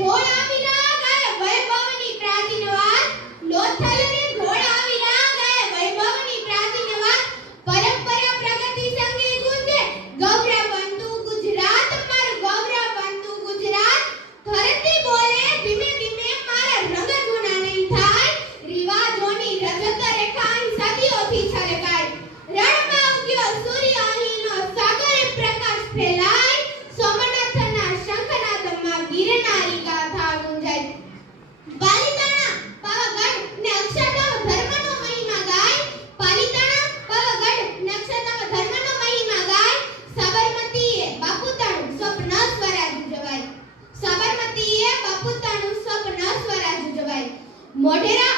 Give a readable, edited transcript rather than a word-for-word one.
ઘોડા વિના ગાય વૈભવની પ્રાચીન વાત લોથલને ઘોડા વિના ગાય વૈભવની પ્રાચીન વાત પરંપરા પ્રગતિ સંગે ગુંજે ગૌરવવંતું ગુજરાત મારું ગૌરવવંતું ગુજરાત ધરતી બોલે ધીમે ધીમે મારા રંગ જૂના નહીં થાય રિવાજોની રજત રેખા સદીઓથી છલકાય રણમાં ઉગ્યો સૂર્ય અહીંનો સાગર પ્રકાશ ફેલાય સોમનાથના શંખનાદમાં ગિરનારી ગાથા ગુંજાય પાલિતાણા પાવાગઢ ને અક્ષરધામ ધર્મનો મહિમા ગાય પાલિતાણા પાવાગઢ ને અક્ષરધામ ધર્મનો મહિમા ગાય સાબરમતીએ બાપુતાણું સ્વપ્ન સ્વરાજ ઉજવાય સાબરમતીએ બાપુતાણું સ્વપ્ન સ્વરાજ ઉજવાય મોઢેરા